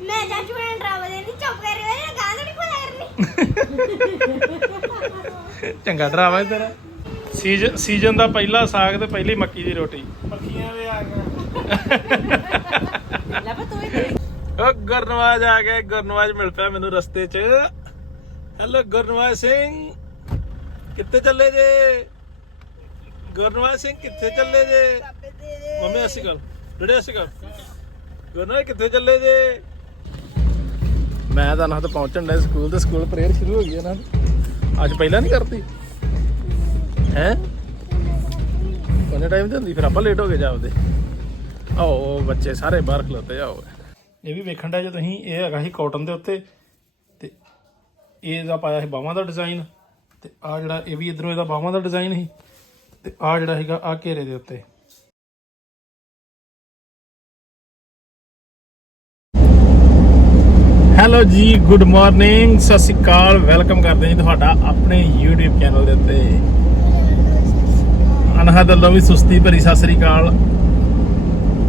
ਮੈਂ ਚਾਚੂ ਡਰਾਵਾ ਦੇਣੀ ਚੁੱਪ ਕਰ ਰਿਹਾ ਗਾਂ ਥੋੜੀ ਖੋਲਿਆ ਕਰਨੀ। ਚੰਗਾ ਡਰਾਵਾ ਤੇਰਾ। ਸੀਜ਼ਨ ਸੀਜ਼ਨ ਦਾ ਪਹਿਲਾ ਸਾਗ ਤੇ ਪਹਿਲੀ ਮੱਕੀ ਦੀ ਰੋਟੀ। ਪੱਕੀਆਂ ਵੇ ਆ ਗਿਆ ਲੱਭ ਤੂੰ ਹੀ ਓ ਗੁਰਨਵਾਜ ਆ ਗਿਆ ਗੁਰਨਵਾਜ ਮਿਲ ਪਿਆ ਮੈਨੂੰ ਰਸਤੇ 'ਚ। ਹੈਲੋ ਗੁਰਨਵਾਜ ਸਿੰਘ। ਕਿੱਥੇ ਚੱਲੇ ਜੇ? ਗੁਰਨਵਾਜ ਸਿੰਘ ਕਿੱਥੇ ਚੱਲੇ ਜੇ? ਮੰਮੀ ਅਸੀਂ ਗੱਲ ਡੜੇ ਅਸੀਂ ਗੱਲ ਗੁਰਨਵਾਜ ਕਿੱਥੇ ਚੱਲੇ ਜੇ? ਮੈਂ ਤਾਂ ਨਾ ਤਾਂ ਪਹੁੰਚਣ ਦਾ ਸਕੂਲ ਤੇ ਸਕੂਲ ਪ੍ਰੇਅਰ ਸ਼ੁਰੂ ਹੋ ਗਈ ਇਹਨਾਂ ਦੀ। ਅੱਜ ਪਹਿਲਾਂ ਨਹੀਂ ਕਰਤੀ। ਹੈ? ਕੋਨੇ ਟਾਈਮ ਤੇ ਹੁੰਦੀ, ਫਿਰ ਆਪਾਂ ਲੇਟ ਹੋ ਗਏ ਜਾਵਦੇ ਆਓ ਬੱਚੇ ਸਾਰੇ ਬਾਹਰ ਖਲੋਤੇ, ਆਓ। ਇਹ ਵੀ ਵੇਖਣ ਦਾ ਜੇ ਤੁਸੀਂ, ਇਹ ਹੈਗਾ ਸੀ ਕਾਟਨ ਦੇ ਉੱਤੇ। ਤੇ ਇਹਦਾ ਪਾਇਆ ਸੀ ਬਾਹਾਂ ਦਾ ਡਿਜ਼ਾਈਨ ਤੇ ਆ ਜਿਹੜਾ, ਇਹ ਵੀ ਇਧਰੋਂ ਇਹਦਾ ਬਾਹਾਂ ਦਾ ਡਿਜ਼ਾਈਨ ਸੀ। ਤੇ ਆ ਜਿਹੜਾ ਹੈਗਾ ਆ ਘੇਰੇ ਦੇ ਉੱਤੇ। ਹੈਲੋ ਜੀ, ਗੁੱਡ ਮਾਰਨਿੰਗ, ਸਤਿ ਸ਼੍ਰੀ ਅਕਾਲ, ਵੈਲਕਮ ਕਰਦੇ ਜੀ ਤੁਹਾਡਾ ਆਪਣੇ YouTube ਚੈਨਲ ਦੇ ਉੱਤੇ। ਅਨਹਦ ਵੱਲੋਂ ਵੀ ਸੁਸਤੀ ਭਰੀ ਸਤਿ ਸ਼੍ਰੀ ਅਕਾਲ।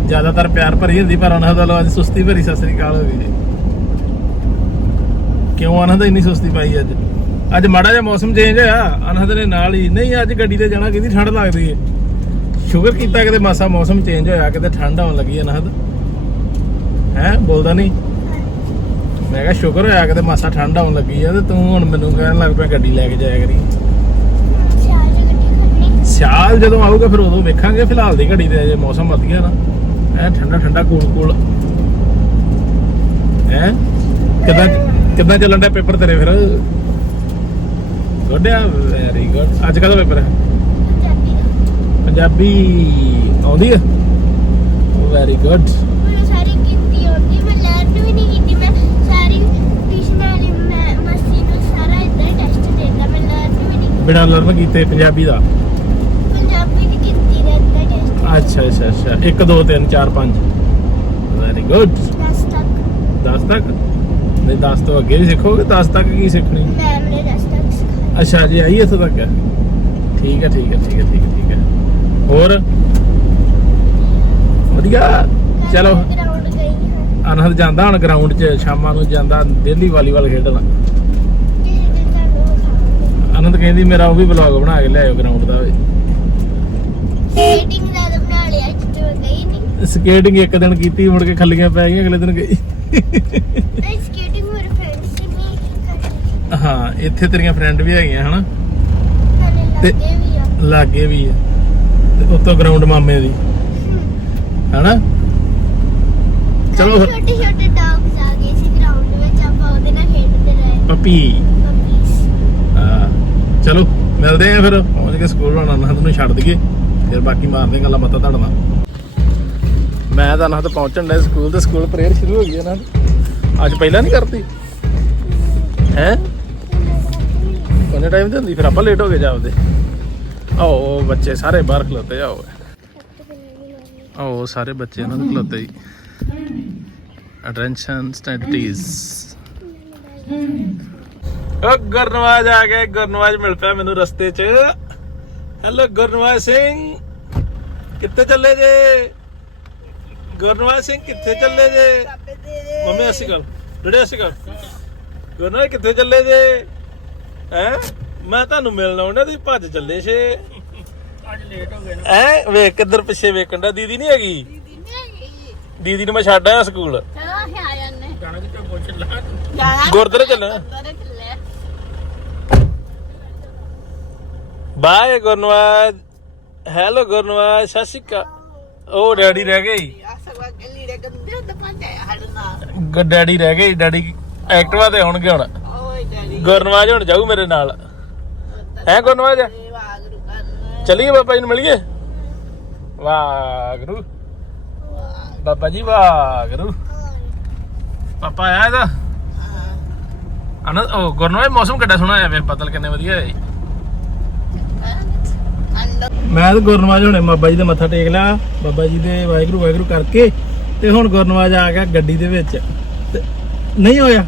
ਜ਼ਿਆਦਾਤਰ ਪਿਆਰ ਭਰੀ ਹੁੰਦੀ, ਪਰ ਅਨਹਦ ਵੱਲੋਂ ਅੱਜ ਸੁਸਤੀ ਭਰੀ ਸਤਿ ਸ਼੍ਰੀ ਅਕਾਲ ਹੋ। ਗਈ ਜੀ ਕਿਉਂ ਅਨਹਦ ਇੰਨੀ ਸੁਸਤੀ ਪਾਈ ਅੱਜ? ਅੱਜ ਮਾੜਾ ਜਿਹਾ ਮੌਸਮ ਚੇਂਜ ਹੋਇਆ, ਅਨਹਦ ਨੇ ਨਾਲ ਹੀ ਨਹੀਂ, ਅੱਜ ਗੱਡੀ ਤੇ ਜਾਣਾ ਕਿੰਨੀ ਠੰਡ ਲੱਗਦੀ ਏ ਸ਼ੁਕਰ ਕੀਤਾ ਕਿਤੇ ਮਾਸਾ ਮੌਸਮ ਚੇਂਜ ਹੋਇਆ, ਕਿਤੇ ਠੰਡ ਆਉਣ ਲੱਗੀ ਅਨਹਦ। ਹੈ, ਬੋਲਦਾ ਨਹੀਂ। ਮੈਂ ਕਿਹਾ ਸ਼ੁਕਰ ਹੋਇਆ ਕਿਤੇ ਮਾਸਾ ਠੰਡ ਆਉਣ ਲੱਗੀ ਆ ਤੇ ਤੂੰ ਹੁਣ ਮੈਨੂੰ ਕਹਿਣ ਲੱਗ ਪਿਆ ਗੱਡੀ ਲੈ ਕੇ ਜਾਇਆ ਕਰੀ। ਸਿਆਲ ਜਦੋਂ ਆਊਗਾ ਫਿਰ ਉਦੋਂ ਵੇਖਾਂਗੇ ਫਿਲਹਾਲ ਦੀ ਘੜੀ ਤੇ ਅਜੇ ਮੌਸਮ ਵਧੀਆ ਨਾ। ਐ ਠੰਡਾ ਠੰਡਾ ਕੂਲ ਕੂਲ। ਹੈ ਕਿੱਦਾਂ ਕਿੱਦਾਂ ਚੱਲਣ ਦਾ ਪੇਪਰ ਤੇਰੇ ਫਿਰ? ਗੁੱਡ ਆ ਵੈਰੀ ਗੁੱਡ ਅੱਜ ਕਦੋਂ ਪੇਪਰ ਹੈ? ਪੰਜਾਬੀ ਪੰਜਾਬੀ ਆਉਂਦੀ ਹੈ ਵੈਰੀ ਗੁੱਡ ਮੈਨੂੰ ਸਾਰੀ ਗਿਣਤੀ ਆਉਂਦੀ ਮੈਂ ਲਰਨ ਵੀ ਨਹੀਂ ਕੀਤੀ ਮੈਂ ਸਾਰੀ ਟਿਊਸ਼ਨ ਵਾਲੀ ਮੈਂ ਮਸਤੀ ਨੂੰ ਸਾਰਾ ਇਦਾਂ ਹੀ ਟੈਸਟ ਦੇਤਾ ਮੈਂ ਲਰਨ ਵੀ ਨਹੀਂ ਬਿਨਾਂ ਲਰਨ ਕੀਤੇ ਪੰਜਾਬੀ ਦਾ? ਪੰਜਾਬੀ ਦੀ ਗਿਣਤੀ ਦਾ ਇਦਾਂ ਟੈਸਟ ਅੱਛਾ ਅੱਛਾ ਅੱਛਾ। 1 2 3 4 5 ਵੈਰੀ ਗੁੱਡ 10 ਤੱਕ। 10 ਤੱਕ? ਨਹੀਂ 10 ਤੋਂ ਅੱਗੇ ਵੀ ਸਿੱਖੋਗੇ? 10 ਤੱਕ ਕੀ ਸਿੱਖਣੀ? ਮੈਮ ਨੇ 10 ਤੱਕ ਸਿਖਾਇਆ। ਅੱਛਾ ਜੀ ਆਈ ਇੱਥੋਂ ਤੱਕ? ਹੈ ਠੀਕ ਹੈ ਠੀਕ ਹੈ ਠੀਕ ਹੈ ਠੀਕ ਹੈ ਠੀਕ ਹੈ। ਹੋਰ? ਵਧੀਆ। ਚਲੋ। ਅਨਹਦ ਜਾਂਦਾ ਹੁਣ ਗਰਾਊਂਡ 'ਚ ਸ਼ਾਮਾਂ ਨੂੰ ਜਾਂਦਾ ਦਿੱਲੀ ਵਾਲੀਬਾਲ ਖੇਡਣ ਕਿਸੇ ਦਿਨ ਤੁਹਾਨੂੰ ਵਿਖਾਵਾਂਗੇ ਅਨੰਦ ਕਹਿੰਦੀ ਮੇਰਾ ਉਹ ਵੀ ਵਲੌਗ ਬਣਾ ਕੇ ਲਿਆਇਓ ਗਰਾਊਂਡ ਦਾ। ਸਕੇਟਿੰਗ ਦਾ ਤਾਂ ਬਣਾ ਲਿਆ ਜਿੱਥੇ ਮੈਂ ਗਈ ਨਹੀਂ। ਸਕੇਟਿੰਗ ਇੱਕ ਦਿਨ ਕੀਤੀ ਮੁੜ ਕੇ ਖੱਲੀਆਂ ਪੈ ਗਈਆਂ ਅਗਲੇ ਦਿਨ ਗਈ। ਨਹੀਂ ਸਕੇਟਿੰਗ ਮੇਰੇ ਫਰੈਂਡਸ ਸੀ ਨਹੀਂ ਕਰਨੀ ਹਾਂ ਇੱਥੇ ਤੇਰੀਆਂ ਫਰੈਂਡ ਵੀ ਹੈਗੀਆਂ ਹਨਾ? ਤੇ- ਲੱਗੇ ਵੀ ਆ। ਲਾਗੇ ਵੀ ਆ। ਤੇ ਉੱਤੋਂ ਗਰਾਊਂਡ ਮਾਮੇ ਦੀ। ਹਨਾ? ਚਲੋ ਫਿਰ। ਛੋਟੇ ਛੋਟੇ ਡੌਗਸ ਆ ਗਏ ਸੀ ਗਰਾਊਂਡ ਵਿੱਚ ਆਪਾਂ ਉਹਦੇ ਨਾਲ ਖੇਡਦੇ ਰਹੇ। ਪੱਪੀ। ਹਾਂ ਚਲੋ, ਮਿਲਦੇ ਆ ਫਿਰ। ਪਹੁੰਚ ਕੇ ਸਕੂਲ ਹੁਣ ਅਨਹਦ ਨੂੰ ਛੱਡ ਦਈਏ। ਫਿਰ ਬਾਕੀ ਮਾਰਦੇ ਗੱਲਾਂ ਬਾਤਾਂ ਤੁਹਾਡੇ ਨਾਲ। ਮੈਂ ਤਾਂ ਅਨਹਦ ਪਹੁੰਚਣ ਦਾ ਸਕੂਲ ਤੇ ਸਕੂਲ ਪ੍ਰੇਅਰ ਸ਼ੁਰੂ ਹੋ ਗਈ ਇਹਨਾਂ ਦੀ ਅੱਜ ਪਹਿਲਾਂ ਨਹੀਂ ਕਰਤੀ? ਹੈ? ਕੋਨੇ ਟਾਈਮ ਤੇ ਹੁੰਦੀ, ਫਿਰ ਆਪਾਂ ਲੇਟ ਹੋ ਗਏ ਜਾਵਦੇ ਆਓ ਬੱਚੇ ਸਾਰੇ ਬਾਹਰ ਖਲੋਤੇ, ਆਓ। ਆਓ, ਸਾਰੇ ਬੱਚੇ ਇਹਨਾਂ ਦੇ ਖਲੋਤੇ ਜੀ ਅਟੈਂਸ਼ਨ ਸਟੱਡੀਜ਼ ਓ ਗੁਰਨਵਾਜ ਆ ਗਿਆ ਗੁਰਨਵਾਜ ਮਿਲ ਪਿਆ ਮੈਨੂੰ ਰਸਤੇ 'ਚ। ਹੈਲੋ ਗੁਰਨਵਾਜ ਸਿੰਘ। ਕਿੱਥੇ ਚੱਲੇ ਜੇ? ਗੁਰਨਵਾਜ ਸਿੰਘ ਕਿੱਥੇ ਚੱਲੇ ਜੇ? ਮੰਮੀ ਅਸੀਂ ਗੱਲ ਡੜੇ ਅਸੀਂ ਗੱਲ ਗੁਰਨਵਾਜ ਕਿੱਥੇ ਚੱਲੇ ਜੇ? ਹੈ? ਮੈਂ ਤੁਹਾਨੂੰ ਮਿਲਣ ਆਉਣਾ ਤੁਸੀਂ ਭੱਜ ਚੱਲੇ ਛੇ। ਅੱਜ ਲੇਟ ਹੋ ਗਏ ਨਾ। ਐ ਵੇਖ ਕਿੱਧਰ ਪਿੱਛੇ ਵੇਖਣ ਦਾ ਦੀਦੀ ਨਹੀਂ ਹੈਗੀ? ਦੀਦੀ ਨੂੰ ਮੈਂ ਛੱਡ ਆਇਆ ਸਕੂਲ। ਚਲੋ ਅਸੀਂ ਆ ਜਾਂਦੇ। ਜਾਣਾ ਕਿਤੇ ਪੁੱਛ ਲਾ। ਜਾਣਾ ਗੁਰਦੁਆਰੇ ਚੱਲੇ ਗੁਰਦੁਆਰੇ ਚੱਲੇ ਬਾਏ ਗੁਰਨਵਾਜ। ਹੈਲੋ ਗੁਰਨਵਾਜ ਸਤਿ ਸ਼੍ਰੀ ਅਕਾਲ। ਉਹ ਡੈਡੀ ਰਹਿ ਗਈ ਆ ਸਗਵਾ ਕੇ ਲੀੜੇ ਗੰਦੇ ਹੁੰਦੇ ਪੰਜੇ ਸਾਡੇ ਨਾਲ। ਗ- ਡੈਡੀ ਰਹਿ ਗਏ ਡੈਡੀ ਐਕਟਿਵਾ ਤੇ ਹੋਣਗੇ ਹੁਣ। ਗੁਰਨਵਾਜ ਹੁਣ ਜਾਊ ਮੇਰੇ ਨਾਲ। ਹੈ ਗੁਰਨਵਾਜ? ਚੱਲੀਏ ਬਾਬਾ ਜੀ ਨੂੰ ਮਿਲੀਏ? ਵਾਗਰੂ ਬਾਬਾ ਜੀ ਵਾਗਰੂ ਪਾਪਾ ਆਇਆ ਇਹਦਾ? ਅਨੰਦ ਉਹ ਗੁਰਨਵਾਜ ਮੌਸਮ ਕਿੱਡਾ ਸੋਹਣਾ ਹੋਇਆ ਵੇ ਬੱਦਲ ਕਿੰਨੇ ਵਧੀਆ ਅੰਦਰ ਮੈਂ ਤਾਂ ਗੁਰਨਵਾਜ ਹੁਣੇ ਬਾਬਾ ਜੀ ਦੇ ਮੱਥਾ ਟੇਕ ਲਿਆ ਬਾਬਾ ਜੀ ਦੇ ਵਾਹਿਗੁਰੂ ਵਾਹਿਗੁਰੂ ਕਰਕੇ ਤੇ ਹੁਣ ਗੁਰਨਵਾਜ ਆ ਗਿਆ ਗੱਡੀ ਦੇ ਵਿੱਚ। ਤੇ ਨਹੀਂ ਹੋਇਆ।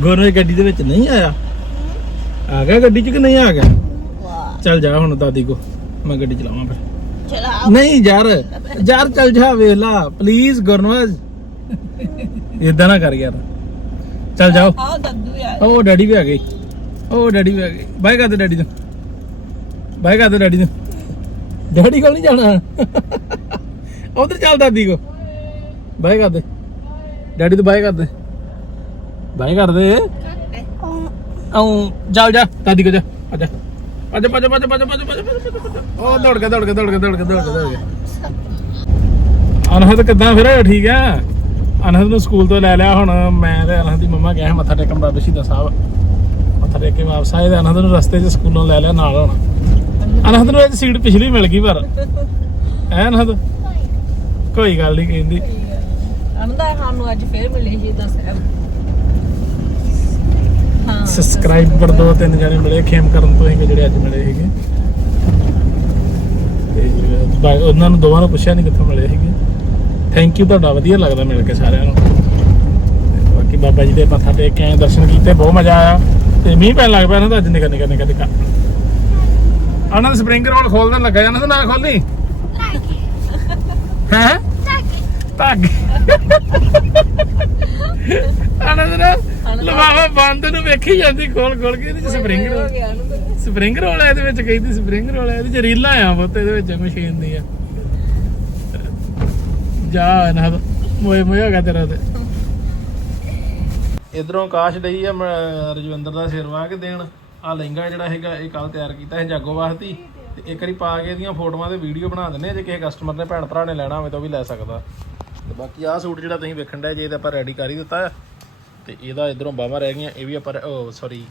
ਗੁਰਨਵਾਜ ਗੱਡੀ ਦੇ ਵਿੱਚ ਨਹੀਂ ਆਇਆ। ਆ ਗਿਆ ਗੱਡੀ 'ਚ ਕਿ ਨਹੀਂ ਆ ਗਿਆ? ਚੱਲ ਜਾ ਹੁਣ ਦਾਦੀ ਕੋ ਮੈਂ ਗੱਡੀ ਚਲਾਵਾਂ ਫਿਰ। ਚਲਾ ਨਹੀਂ ਯਾਰ ਯਾਰ ਚੱਲ ਜਾ ਵੇਖ ਲਾ। ਪਲੀਜ਼ ਗੁਰਨਵਾਜ। ਇਦਾਂ ਨਾ ਕਰ ਯਾਰ। ਚੱਲ ਜਾਓ ਆਹ ਦੱਦੂ ਯਾਰ। ਉਹ ਡੈਡੀ ਵੀ ਆ ਗਏ। ਉਹ ਡੈਡੀ ਵੀ ਆ ਗਏ। ਬਾਏ ਕਰ ਦੇ ਡੈਡੀ ਨੂੰ। ਬਾਏ ਕਰ ਦੇ ਡੈਡੀ ਨੂੰ। ਡੈਡੀ ਕੋਲ ਨਹੀਂ ਜਾਣਾ। ਉਧਰ ਚੱਲ ਦਾਦੀ ਕੋ ਬਾਏ ਕਰ ਦੇ। ਡੈਡੀ ਤੋਂ ਬਾਏ ਕਰ ਦੇ। ਬਾਏ ਕਰ ਦੇ। ਆਉਂ, ਚੱਲ ਜਾ। ਦਾਦੀ ਕੋ ਜਾ। ਆ ਜਾ। ਆ ਜਾ ਪਾ ਜਾ ਪਾ ਉਹ ਦੌੜ ਕੇ ਦੌੜ ਕੇ ਦੌੜ ਕੇ ਦੌੜ ਕੇ ਦੌੜ ਕੇ ਦੌੜ ਕੇ। ਅਨਹਦ ਕਿੱਦਾਂ ਫਿਰ? ਠੀਕ ਆ? ਅਨਹਦ ਨੂੰ ਸਕੂਲ ਤੋਂ ਲੈ ਲਿਆ ਹੁਣ। ਮੈਂ ਤੇ ਅਨਹਦ ਦੀ ਮੰਮਾ ਗਏ ਮੱਥਾ ਟੇਕਣ ਬਾਬੇ ਸ਼ਹੀਦਾਂ ਸਾਹਿਬ। ਮੱਥਾ ਟੇਕ ਕੇ ਵਾਪਸ ਆਏ ਤੇ ਅਨਹਦ ਨੂੰ ਰਸਤੇ 'ਚ ਸਕੂਲੋਂ ਲੈ ਲਿਆ ਨਾਲ ਹੁਣ। ਅਨਹਦ ਨੂੰ ਇਹ ਸੀਟ ਪਿਛਲੀ ਮਿਲ ਗਈ ਪਰ। ਐ ਅਨਹਦ ਕੋਈ ਗੱਲ ਨਹੀਂ ਕਹਿੰਦੀ। ਅਨੰਦਾ ਸਾਨੂੰ ਅੱਜ ਫੇਰ ਮਿਲੇ ਜੀ ਦਾ ਸਾਹਿਬ ਹਾਂ ਸਬਸਕ੍ਰਾਈਬਰ ਦੋ ਤਿੰਨ ਜਣੇ ਮਿਲੇ ਖੇਮ ਕਰਨ ਤੋਂ ਹੀ ਜਿਹੜੇ ਅੱਜ ਮਿਲੇ ਸੀਗੇ। ਤੇ ਬਾ- ਉਹਨਾਂ ਨੂੰ ਦੋਵਾਂ ਨੂੰ ਪੁੱਛਿਆ ਨਹੀਂ ਕਿੱਥੋਂ ਮਿਲੇ ਸੀਗੇ। ਥੈਂਕ ਯੂ ਤੁਹਾਡਾ ਵਧੀਆ ਲੱਗਦਾ ਮਿਲ ਕੇ ਸਾਰਿਆਂ ਨੂੰ। ਤੇ ਬਾਕੀ ਬਾਬਾ ਜੀ ਦੇ ਮੱਥਾ ਟੇਕ ਕੇ ਆਏ ਦਰਸ਼ਨ ਕੀਤੇ ਬਹੁਤ ਮਜ਼ਾ ਆਇਆ। ਤੇ ਮੀਂਹ ਪੈਣ ਲੱਗ ਪਿਆ ਨਾ ਤਾਂ ਅੱਜ ਨਿਕਲ ਨਿਕਲ ਨਿਕਲ ਨਿਕਲ। ਆਨੰਦ ਸਪਰਿੰਗ ਰੋਲ ਖੋਲਣ ਲੱਗਾ ਜਾਂਦਾ ਨਾ ਖੋਲੀ ਹੈ? ਧੱਗ। ਆਨੰਦ ਨਾ ਲਵਾਵਾ ਬੰਦ ਨੂੰ ਵੇਖੀ ਜਾਂਦੀ ਖੋਲ ਖੋਲ ਕੇ ਇਹਦੇ ਚ ਸਪਰਿੰਗ ਰੋਲ ਸਪਰਿੰਗ ਰੋਲ ਹੈ ਇਹਦੇ ਵਿੱਚ ਕਹਿੰਦੀ ਸਪਰਿੰਗ ਰੋਲ ਹੈ ਇਹਦੇ ਚ ਰੀਲਾਂ ਆ ਪੁੱਤ ਇਹਦੇ ਵਿੱਚ ਮਸ਼ੀਨ ਦੀ ਆ। ਜਾ ਨਾ ਮੋਏ ਮੋਏ ਹੋ ਗਿਆ ਤੇਰਾ ਤੇ। ਇਧਰੋਂ ਕਾਸ਼ ਡਈ ਆ ਰਜਵਿੰਦਰ ਦਾ ਸਿਰਵਾ ਕੇ ਦੇਣ। ਆ ਲਹਿੰਗਾ ਜਿਹੜਾ ਹੈਗਾ ਇਹ ਕੱਲ ਤਿਆਰ ਕੀਤਾ ਹੈ ਜਾਗੋ ਵਾਸਤੇ। ਤੇ ਇੱਕ ਵਾਰੀ ਪਾ ਕੇ ਇਹਦੀਆਂ ਫੋਟੋਆਂ ਤੇ ਵੀਡੀਓ ਬਣਾ ਦਿੰਨੇ ਆ ਜੇ ਕਿਸੇ ਕਸਟਮਰ ਨੇ ਭੈਣ ਭਰਾ ਨੇ ਲੈਣਾ ਹੋਵੇ ਤਾਂ ਉਹ ਵੀ ਲੈ ਸਕਦਾ। ਤੇ ਬਾਕੀ ਆਹ ਸੂਟ ਜਿਹੜਾ ਤੁਸੀਂ ਵੇਖਣ ਦਾ ਜੇ ਤਾਂ ਆਪਾਂ ਰੈਡੀ ਕਰ ਹੀ ਦਿੱਤਾ ਤੇ ਇਹਦਾ ਇਧਰੋਂ ਬਾਹਾਂ ਰਹਿ ਗਈਆਂ ਇਹ ਵੀ ਆਪਾਂ ਉਹ ਸੌਰੀ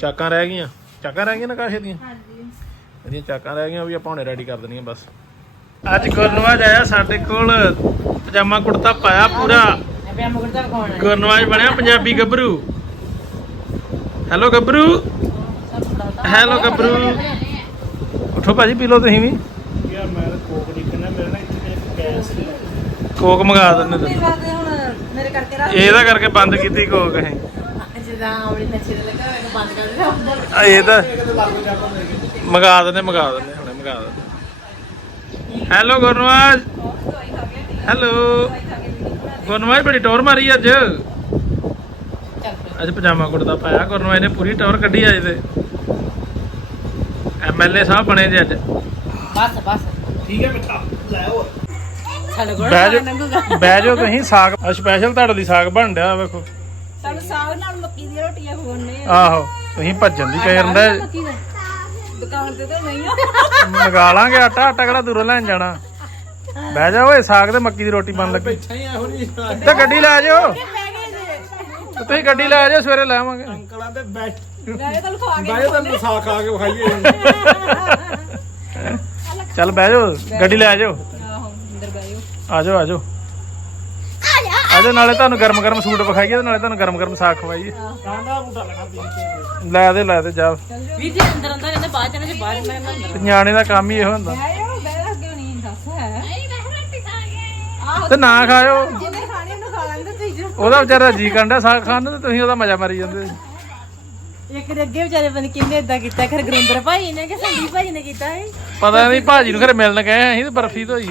ਚਾਕਾਂ ਰਹਿ ਗਈਆਂ। ਚਾਕਾਂ ਰਹਿ ਗਈਆਂ ਨਾ ਕਾਸ਼ੇ ਦੀਆਂ? ਹਾਂਜੀ। ਇਹਦੀਆਂ ਚਾਕਾਂ ਰਹਿ ਗਈਆਂ ਉਹ ਵੀ ਆਪਾਂ ਹੁਣੇ ਰੈਡੀ ਕਰ ਦੇਣੀਆਂ ਬਸ। ਅੱਜ ਗੁਰਨਵਾਜ ਆਇਆ ਸਾਡੇ ਕੋਲ ਪਜਾਮਾ ਕੁੜਤਾ ਪਾਇਆ ਪੂਰਾ। ਗੁਰਨਵਾਜ ਬਣਿਆ ਪੰਜਾਬੀ ਗੱਭਰੂ। ਹੈਲੋ ਗੱਭਰੂ। ਹੈਲੋ ਗੱਭਰੂ। ਉਠੋ ਭਾਜੀ, ਪੀ ਲਓ ਤੁਸੀਂ ਵੀ। ਯਾਰ ਮੈਂ ਕੋਕ ਨਹੀਂ ਕਹਿੰਦਾ ਮੇਰੇ ਨਾਲ ਇੱਥੇ ਗੈਸ ਕੋਕ ਮੰਗਾ ਦਿੰਦੇ ਮੇਰੇ ਹੁਣ ਮੇਰੇ ਕਰਕੇ ਰੱਖ ਇਹਦਾ ਕਰਕੇ ਬੰਦ ਕੀਤੀ ਕੋਕ ਇਹ ਜਿੱਦਾਂ ਆਮਲੀ ਨੱਚੇ ਲੱਗਾ ਮੈਨੂੰ ਬੰਦ ਕਰ ਦੇ ਆ, ਇਹ ਤਾਂ ਮੰਗਾ ਦਿੰਦੇ ਮੰਗਾ ਦਿੰਦੇ, ਹੁਣੇ ਮੰਗਾ ਦਿੰਦੇ। ਹੈਲੋ ਗੁਰਨਵਾਜ। ਹੈਲੋ। ਗੁਰਨਵਾਜ, ਬੜੀ ਟੌਰ ਮਾਰੀ ਅੱਜ। ਅੱਜ ਪਜਾਮਾ ਕੁੜਤਾ ਪਾਇਆ। ਗੁਰਨਵਾਜ ਨੇ ਪੂਰੀ ਟੌਰ ਕੱਢੀ ਅੱਜ ਤੇ। ਐਮਐਲਏ ਸਾਹਿਬ ਬਣੇ ਜੇ ਅੱਜ। ਬਸ ਬਸ। ਠੀਕ ਹੈ ਮਿੱਠਾ ਲੈ ਹੋਰ ਸਾਡੇ ਕੋਲ ਬਹਿ ਜਾਓ। ਬਹਿ ਜਾਓ ਤੁਸੀਂ ਸਾਗ ਸਪੈਸ਼ਲ ਤੁਹਾਡੇ ਲਈ ਸਾਗ ਬਣ ਡਿਆ ਵੇਖੋ। ਸਾਨੂੰ ਸਾਗ ਨਾਲ ਮੱਕੀ ਦੀਆਂ ਰੋਟੀਆਂ ਖਵਾਉਣੇ ਆਹੋ ਤੁਸੀਂ ਭੱਜਣ ਦੀ ਕਹਿੰਦਾ ਦੁਕਾਨ ਤੇ ਤਾਂ ਨਹੀਂ ਆ। ਮੰਗਾ ਲਾਂਗੇ ਆਟਾ ਆਟਾ ਕਿਹੜਾ ਦੂਰੋਂ ਲੈਣ ਜਾਣਾ। ਬਹਿ ਜਾ ਓਏ ਸਾਗ ਤੇ ਮੱਕੀ ਦੀ ਰੋਟੀ ਬਣ ਲੱਗੀ। ਇਹੋ ਤੇ ਗੱਡੀ ਲੈ ਜਾਓ। ਤੇ ਤੁਸੀਂ ਗੱਡੀ ਲੈ ਜਾਓ ਸਵੇਰੇ ਲੈ ਆਵਾਂਗੇ। ਅੰਕਲਾਂ ਦੇ ਬੈਸਟ ਮੈਂ ਤਾਂ ਖਵਾ ਕੇ ਬਾਏ ਤੁਹਾਨੂੰ ਖਾ ਕੇ ਵਿਖਾਈਏ। ਚੱਲ ਬਹਿ ਜਾਓ ਗੱਡੀ ਲੈ ਜਾਓ ਆਹੋ ਅੰਦਰ ਬਾਇਓ ਆ ਜਾਓ। ਆ ਜਾਓ ਆ ਜਾ ਆ ਜਾਓ ਨਾਲੇ ਤੁਹਾਨੂੰ ਗਰਮ ਗਰਮ ਸੂਟ ਵਿਖਾਈਏ ਤੇ ਨਾਲੇ ਤੁਹਾਨੂੰ ਗਰਮ ਗਰਮ ਸਾਗ ਖਵਾਈਏ। ਕਾਂਦਾ ਬੂਟਾ ਲੈ ਦੇ ਲੈ ਦੇ ਜਾ। ਵੀਰ ਜੀ ਅੰਦਰ ਅੰਦਰ ਕਹਿੰਦੇ ਬਾਅਦ ਚ ਜੇ ਬਾਹਰ ਮੈਂ ਅੰਦਰ। ਤੇ ਨਿਆਣੇ ਦਾ ਕੰਮ ਹੀ ਇਹੋ ਹੁੰਦਾ। ਬਾਇਓ ਬਹਿ ਕਿਉਂ ਨਹੀਂ ਦੱਸ। ਹੈ ਨਹੀਂ ਮੈਂ ਰੋਟੀ ਖਾ ਗਿਆ ਆਹੋ ਤੇ ਨਾ ਖਾਇਓ। ਜਿਹਨੇ ਖਾਣੀ ਉਹਨੂੰ ਖਾ ਲੈਂਦੇ ਤੁਸੀਂ ਉਹਦਾ ਵਿਚਾਰਾ ਜੀ ਕੰਡਾ ਸਾਗ ਖਾਣ ਨੂੰ ਤੇ ਤੁਸੀਂ ਉਹਦਾ ਮਜ਼ਾ ਮਾਰੀ ਜਾਂਦੇ। ਇੱਕ ਦੇ ਅੱਗੇ ਵਿਚਾਰੇ ਬੰਦੇ ਕਿੰਨੇ ਇਦਾਂ ਕੀਤਾ ਖਰ ਗੁਰਿੰਦਰ ਭਾਈ ਨੇ ਕਿ ਸੰਦੀਪ ਭਾਈ ਨੇ ਕੀਤਾ ਹੈ ਪਤਾ ਨਹੀਂ ਭਾਜੀ ਨੂੰ ਘਰੇ ਮਿਲਣ ਗਏ ਅਸੀਂ ਤੇ ਬਰਫੀ ਤੋਂ ਹੋਈ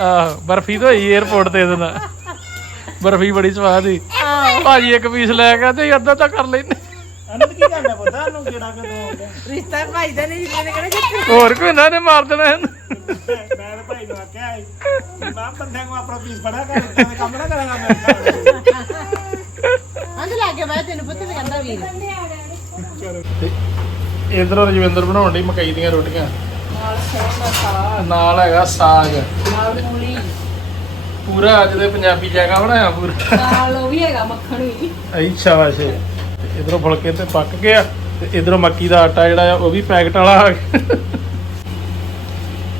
ਆਹ ਬਰਫੀ ਤੋਂ ਹੋਈ 에어ਪੋਰਟ ਤੇ ਨਾਲ। ਬਰਫੀ ਬੜੀ ਸਵਾਦ ਸੀ। ਭਾਜੀ ਇੱਕ ਪੀਸ ਲੈ ਗਿਆ ਤੇ ਅੱਧਾ ਤਾਂ ਕਰ ਲੈਨੇ ਅਨੰਦ ਕੀ ਕਰਦਾ ਪਤਾ? ਉਹਨੂੰ ਕਿਹੜਾ ਕਦੋਂ ਆਉਂਦਾ? ਰਿਸ਼ਤਾ ਭਾਈ ਦਾ ਨਹੀਂ ਜਿਹਨੇ ਕਹਿੰਦੇ ਜਿੱਥੇ ਹੋਰ ਕੋਈ ਨਾ ਨੇ ਮਾਰ ਦੇਣਾ ਇਹਨੂੰ? ਮੈਂ ਤਾਂ ਭਾਈ ਨੂੰ ਆਖਿਆ ਮੈਂ ਬੰਦਿਆਂ ਨੂੰ ਆਪਣਾ ਪੀਸ ਬੜਾ ਕਰ ਕੰਮ ਨਾ ਕਰਾਂਗਾ ਮੈਂ। ਲੱਗ ਗਿਆ ਬਾਈ ਤੈਨੂੰ ਪੁੱਤ ਵੀ ਕਹਿੰਦਾ ਵੀਰ ਇਧਰੋਂ ਰਜਵਿੰਦਰ ਬਣਾਉਣ ਦੀ ਮਕਈ ਦੀਆਂ ਰੋਟੀਆਂ। ਨਾਲ ਸਰੋਂ ਸਾਗ। ਨਾਲ ਹੈਗਾ ਸਾਗ। ਨਾਲ ਮੂਲੀ। ਪੂਰਾ ਅੱਜ ਦੇ ਪੰਜਾਬੀ ਜੈਗਾ ਬਣਾਇਆ ਪੂਰਾ। ਨਾਲ ਉਹ ਵੀ ਹੈਗਾ ਮੱਖਣ ਵੀ। ਐਈ ਸ਼ਾਬਾਸ਼। ਇਧਰੋਂ ਫੁਲਕੇ ਤੇ ਪੱਕ ਗਿਆ ਤੇ ਇਧਰੋਂ ਮੱਕੀ ਦਾ ਆਟਾ ਜਿਹੜਾ ਆ ਉਹ ਵੀ ਪੈਕਟ ਵਾਲਾ ਆ ਗਿਆ।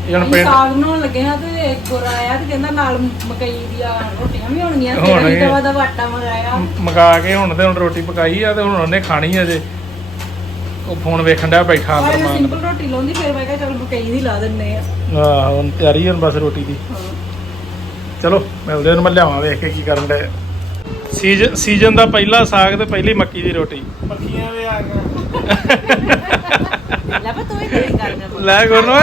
ਅਸੀਂ ਪਿੰਡ ਸਾਗ ਬਣਾਉਣ ਲੱਗੇ ਹਾਂ ਤੇ ਗੋਰਾ ਆਇਆ ਤੇ ਕਹਿੰਦਾ ਨਾਲ ਮਕਈ ਦੀਆਂ ਰੋਟੀਆਂ ਵੀ ਹੋਣਗੀਆਂ ਤੇ ਤਵਾ ਦਾ ਆਟਾ ਮੰਗਾਇਆ ਮਗਾ ਕੇ ਹੁਣ ਤੇ ਹੁਣ ਰੋਟੀ ਪਕਾਈ ਆ ਤੇ ਹੁਣ ਉਹਨੇ ਖਾਣੀ ਆ ਜੇ। ਉਹ ਫੋਨ ਵੇਖਣ ਡਿਆ ਬੈਠਾ ਅੰਦਰ ਸਿੰਪਲ ਰੋਟੀ ਲਾਉਂਦੀ ਫਿਰ ਮੈਂ ਕਿਹਾ ਚਲ ਮਕਈ ਦੀ ਲਾ ਦਿੰਨੇ ਆ। ਆਹ ਹੁਣ ਤਿਆਰੀ ਹੁਣ ਬਸ ਰੋਟੀ ਦੀ। ਚਲੋ ਮਿਲਦੇ ਹਾਂ ਮੈਂ ਲਿਆਵਾਂ ਵੇਖ ਕੇ ਕੀ ਕਰਨ ਦੇ ਸੀਜ਼ਨ ਸੀਜ਼ਨ ਦਾ ਪਹਿਲਾ ਸਾਗ ਤੇ ਪਹਿਲੀ ਮੱਕੀ ਦੀ ਰੋਟੀ। ਪੱਖੀਆਂ ਵੀ ਆ ਗਈਆਂ। ਲੈ ਤੂੰ ਹੀ ਕਰੀ। ਕਰਨਾ ਲੈ ਗੁਰਨਵਾ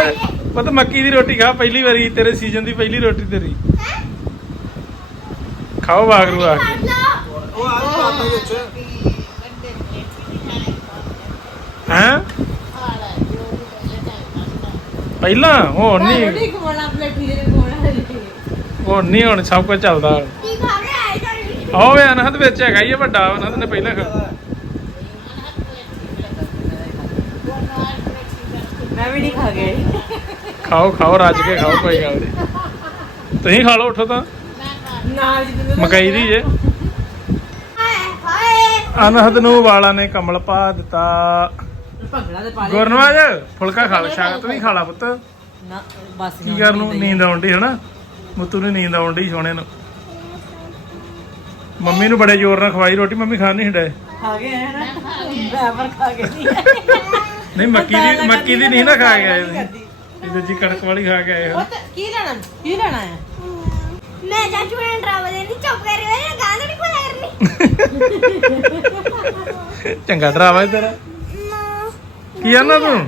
ਪਤਾ ਮੱਕੀ ਦੀ ਰੋਟੀ ਖਾ ਪਹਿਲੀ ਵਾਰੀ ਤੇਰੇ ਸੀਜ਼ਨ ਦੀ ਪਹਿਲੀ ਰੋਟੀ ਤੇਰੀ। ਖਾਓ ਵਾਗਰੂ ਆ ਕੇ। ਉਹ ਆ ਪਾਪਾ ਵਿੱਚ। ਹੈ? ਪਹਿਲਾਂ ਹੁਣ ਨਹੀਂ। ਹੁਣ ਨਹੀਂ ਹੁਣ ਸਭ ਕੁਝ ਚੱਲਦਾ। ਆਹ ਵੇ ਅਨਹਦ ਵਿੱਚ ਹੈਗਾ ਹੀ ਵੱਡਾ ਅਨਹਦ ਨੇ ਪਹਿਲਾਂ ਖਾ ਮੈਂ ਵੀ ਨਹੀਂ ਖਾ ਗਿਆ ਖਾਓ ਖਾਓ ਰੱਜ ਕੇ ਖਾਓ ਕੋਈ ਗੱਲ ਨਹੀਂ। ਤੁਸੀਂ ਖਾ ਲਓ ਉੱਠੋ ਤਾਂ ਮਕਈ ਦੀ ਜੇ। ਅਨਹਦ ਨੂੰ ਵਾਲਾ ਨੇ ਕਮਲ ਪਾ ਦਿੱਤਾ। ਭੰਗੜਾ ਪਾ ਗੁਰਨਵਾਜ ਫੁਲਕਾ ਖਾ ਲੈ ਸ਼ਾਗ ਤੂੰ ਵੀ ਖਾ ਲਾ ਪੁੱਤ। ਨਾ ਬਸ ਕੀ ਕਰਨ ਨੂੰ ਨੀਂਦ ਆਉਂਦੀ ਹਨਾ? ਮੁੱਤੂ ਨੂੰ ਨੀਂਦ ਆਉਂਦੀ ਸੋਹਣੇ ਨੂੰ। ਮੰਮੀ ਨੂੰ ਬੜੇ ਜ਼ੋਰ ਨਾਲ ਖਵਾਈ ਰੋਟੀ ਮੰਮੀ ਖਾਣ ਨਹੀਂ ਡੇ ਖਾ ਗਏ ਹੈ ਨਾ? ਬਰਾਬਰ ਖਾ ਗਏ ਨਹੀਂ ਨਹੀਂ ਮੱਕੀ ਦੀ ਮੱਕੀ ਦੀ ਨਹੀਂ ਨਾ ਖਾ ਕੇ ਆਏ ਤੁਸੀਂ। ਇਹ ਦੂਜੀ ਕਣਕ ਵਾਲੀ ਖਾ ਕੇ ਆਏ ਹੋ। ਉਹ ਕੀ ਲੈਣਾ? ਕੀ ਲੈਣਾ ਹੈ ਮੈਂ ਚਾਚੂ ਨੇ ਡਰਾਵਾ ਦੇ ਨਹੀਂ ਚੁੱਪ ਕਰੀ ਵੇ ਗਾਣਾ ਨਹੀਂ ਖੋਲਿਆ ਕਰਨੀ ਚੰਗਾ ਡਰਾਵਾ ਇਹ ਤੇਰਾ। ਕੀ ਆਨਾ ਤੂੰ?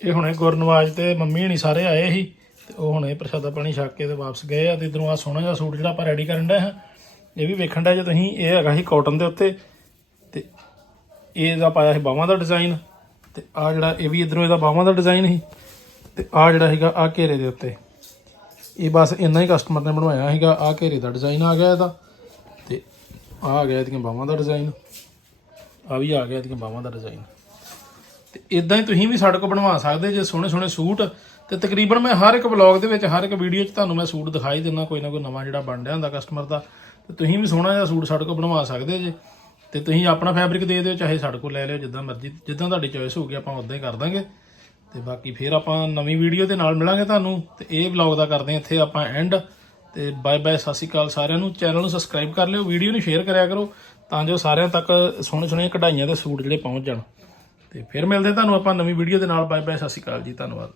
ਇਹ ਹੁਣੇ ਗੁਰਨਵਾਜ ਤੇ ਮੰਮੀ ਹਣੀ ਸਾਰੇ ਆਏ ਸੀ ਤੇ ਉਹ ਹੁਣੇ ਪ੍ਰਸ਼ਾਦਾ ਪਾਣੀ ਛਕ ਕੇ ਤੇ ਵਾਪਸ ਗਏ ਆ ਤੇ ਇਧਰੋਂ ਆ ਸੋਹਣਾ ਜਿਹਾ ਸੂਟ ਜਿਹੜਾ ਆਪਾਂ ਰੈਡੀ ਕਰਨ ਡਏ ਹਾਂ ਇਹ ਵੀ ਵੇਖਣ ਦਾ ਜੇ ਤੁਸੀਂ ਇਹ ਹੈਗਾ ਸੀ ਕਾਟਨ ਦੇ ਉੱਤੇ ਤੇ ਇਹ ਦਾ ਪਾਇਆ ਸੀ ਬਾਹਾਂ ਦਾ ਡਿਜ਼ਾਈਨ ਤੇ ਆ ਜਿਹੜਾ ਇਹ ਵੀ ਇਧਰੋਂ ਇਹਦਾ ਬਾਹਾਂ ਦਾ ਡਿਜ਼ਾਈਨ ਸੀ ਤੇ ਆ ਜਿਹੜਾ ਹੈਗਾ ਆ ਘੇਰੇ ਦੇ ਉੱਤੇ। ਇਹ ਬਸ ਇੰਨਾ ਹੀ ਕਸਟਮਰ ਨੇ ਬਣਵਾਇਆ ਸੀਗਾ ਆ ਘੇਰੇ ਦਾ ਡਿਜ਼ਾਈਨ ਆ ਗਿਆ ਇਹਦਾ। ਆ ਆ ਗਿਆ ਇਹਦੀਆਂ ਬਾਹਾਂ ਦਾ ਡਿਜ਼ਾਈਨ ਆ ਵੀ ਆ ਗਿਆ ਇਹਦੀਆਂ ਬਾਹਾਂ ਦਾ ਡਿਜ਼ਾਈਨ ਤੇ ਇਦਾਂ ਹੀ ਤੁਸੀਂ ਵੀ ਸਾਡੇ ਕੋਲ ਬਣਵਾ ਸਕਦੇ ਜੇ ਸੋਹਣੇ ਸੋਹਣੇ ਸੂਟ। ਤੇ ਤਕਰੀਬਨ ਮੈਂ ਹਰ ਇੱਕ ਵਲੌਗ ਦੇ ਵਿੱਚ, ਹਰ ਇੱਕ ਵੀਡੀਓ 'ਚ ਤੁਹਾਨੂੰ ਮੈਂ ਸੂਟ ਦਿਖਾਈ ਦਿੰਦਾ ਕੋਈ ਨਾ ਕੋਈ ਨਵਾਂ ਜਿਹੜਾ ਬਣ ਰਿਹਾ ਹੁੰਦਾ ਕਸਟਮਰ ਦਾ। ਤੇ ਤੁਸੀਂ ਵੀ ਸੋਹਣਾ ਜਿਹਾ ਸੂਟ ਸਾਡੇ ਕੋਲ ਬਣਵਾ ਸਕਦੇ ਜੇ। ਤੇ ਤੁਸੀਂ ਆਪਣਾ ਫੈਬਰਿਕ ਦੇ ਦਿਓ, ਚਾਹੇ ਸਾਡੇ ਕੋਲ ਲੈ ਲਿਓ, ਜਿੱਦਾਂ ਮਰਜ਼ੀ, ਜਿੱਦਾਂ ਤੁਹਾਡੀ ਚੋਇਸ ਹੋਊਗੀ, ਆਪਾਂ ਉਦਾਂ ਹੀ ਕਰ ਦਾਂਗੇ। ਤੇ ਬਾਕੀ ਫਿਰ ਆਪਾਂ ਨਵੀਂ ਵੀਡੀਓ ਦੇ ਨਾਲ ਮਿਲਾਂਗੇ ਤੁਹਾਨੂੰ। ਤੇ ਇਹ ਵਲੌਗ ਦਾ ਕਰਦੇ ਹਾਂ ਇੱਥੇ ਆਪਾਂ ਐਂਡ ਤੇ ਬਾਏ ਬਾਏ, ਸਤਿ ਸ਼੍ਰੀ ਅਕਾਲ ਸਾਰਿਆਂ ਨੂੰ। ਚੈਨਲ ਨੂੰ ਸਬਸਕ੍ਰਾਈਬ ਕਰ ਲਿਓ ਵੀਡੀਓ ਨੂੰ ਸ਼ੇਅਰ ਕਰਿਆ ਕਰੋ, ਤਾਂ ਜੋ ਸਾਰਿਆਂ ਤੱਕ ਸੋਹਣੇ ਸੋਹਣੀਆਂ ਕਢਾਈਆਂ ਦੇ ਸੂਟ ਜਿਹੜੇ ਪਹੁੰਚ ਜਾਣ। ਤੇ ਫਿਰ ਮਿਲਦੇ ਤੁਹਾਨੂੰ ਆਪਾਂ ਨਵੀਂ ਵੀਡੀਓ ਦੇ ਨਾਲ। ਬਾਏ ਬਾਏ, ਸਤਿ ਸ਼੍ਰੀ ਅਕਾਲ ਜੀ, ਧੰਨਵਾਦ।